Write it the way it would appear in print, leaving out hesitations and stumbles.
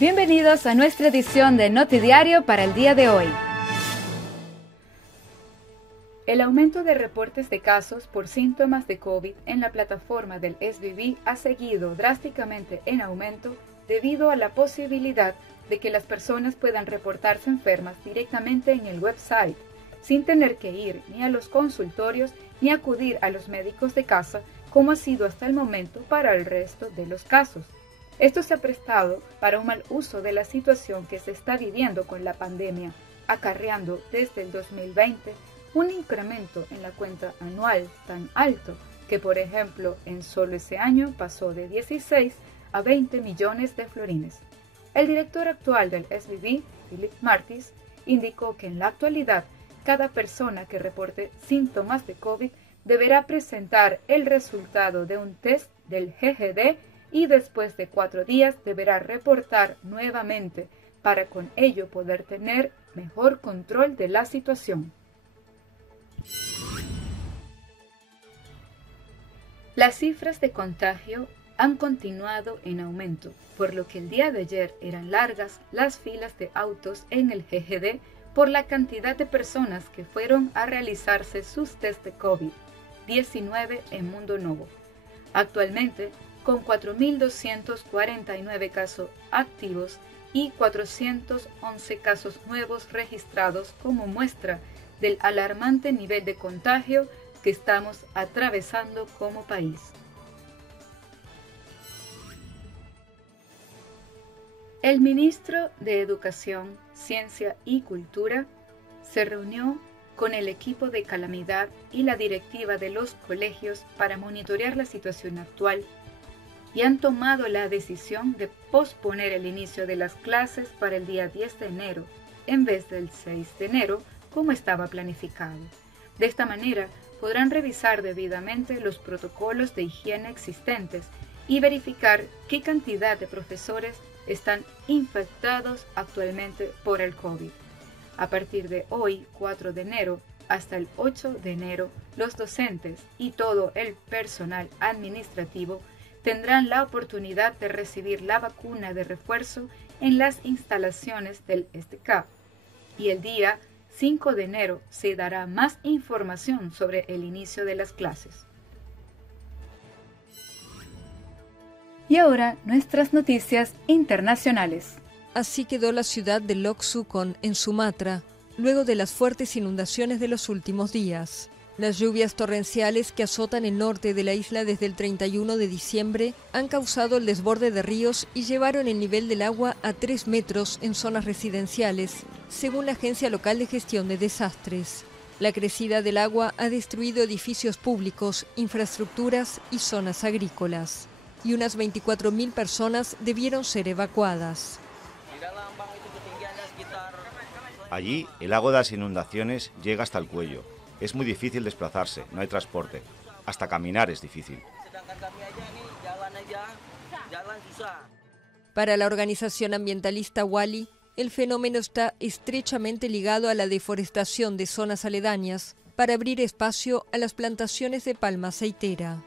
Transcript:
Bienvenidos a nuestra edición de Notidiario para el día de hoy. El aumento de reportes de casos por síntomas de COVID en la plataforma del SBV ha seguido drásticamente en aumento debido a la posibilidad de que las personas puedan reportarse enfermas directamente en el website, sin tener que ir ni a los consultorios ni acudir a los médicos de casa, como ha sido hasta el momento para el resto de los casos. Esto se ha prestado para un mal uso de la situación que se está viviendo con la pandemia, acarreando desde el 2020 un incremento en la cuenta anual tan alto que, por ejemplo, en solo ese año pasó de 16 a 20 millones de florines. El director actual del SBV, Philip Martis, indicó que en la actualidad cada persona que reporte síntomas de COVID deberá presentar el resultado de un test del GGD y después de 4 días deberá reportar nuevamente para con ello poder tener mejor control de la situación. Las cifras de contagio han continuado en aumento, por lo que el día de ayer eran largas las filas de autos en el GGD por la cantidad de personas que fueron a realizarse sus test de COVID-19 en Mundo Novo. Actualmente, con 4.249 casos activos y 411 casos nuevos registrados como muestra del alarmante nivel de contagio que estamos atravesando como país. El ministro de Educación, Ciencia y Cultura se reunió con el equipo de calamidad y la directiva de los colegios para monitorear la situación actual y han tomado la decisión de posponer el inicio de las clases para el día 10 de enero, en vez del 6 de enero, como estaba planificado. De esta manera, podrán revisar debidamente los protocolos de higiene existentes y verificar qué cantidad de profesores están infectados actualmente por el COVID. A partir de hoy, 4 de enero, hasta el 8 de enero, los docentes y todo el personal administrativo tendrán la oportunidad de recibir la vacuna de refuerzo en las instalaciones del STK. Y el día 5 de enero se dará más información sobre el inicio de las clases. Y ahora nuestras noticias internacionales. Así quedó la ciudad de Lok Sukhon, en Sumatra, luego de las fuertes inundaciones de los últimos días. Las lluvias torrenciales que azotan el norte de la isla desde el 31 de diciembre han causado el desborde de ríos y llevaron el nivel del agua a 3 metros en zonas residenciales, según la Agencia Local de Gestión de Desastres. La crecida del agua ha destruido edificios públicos, infraestructuras y zonas agrícolas, y unas 24.000 personas debieron ser evacuadas. Allí, el lago de las inundaciones llega hasta el cuello. Es muy difícil desplazarse, no hay transporte. Hasta caminar es difícil. Para la organización ambientalista Wali, el fenómeno está estrechamente ligado a la deforestación de zonas aledañas para abrir espacio a las plantaciones de palma aceitera.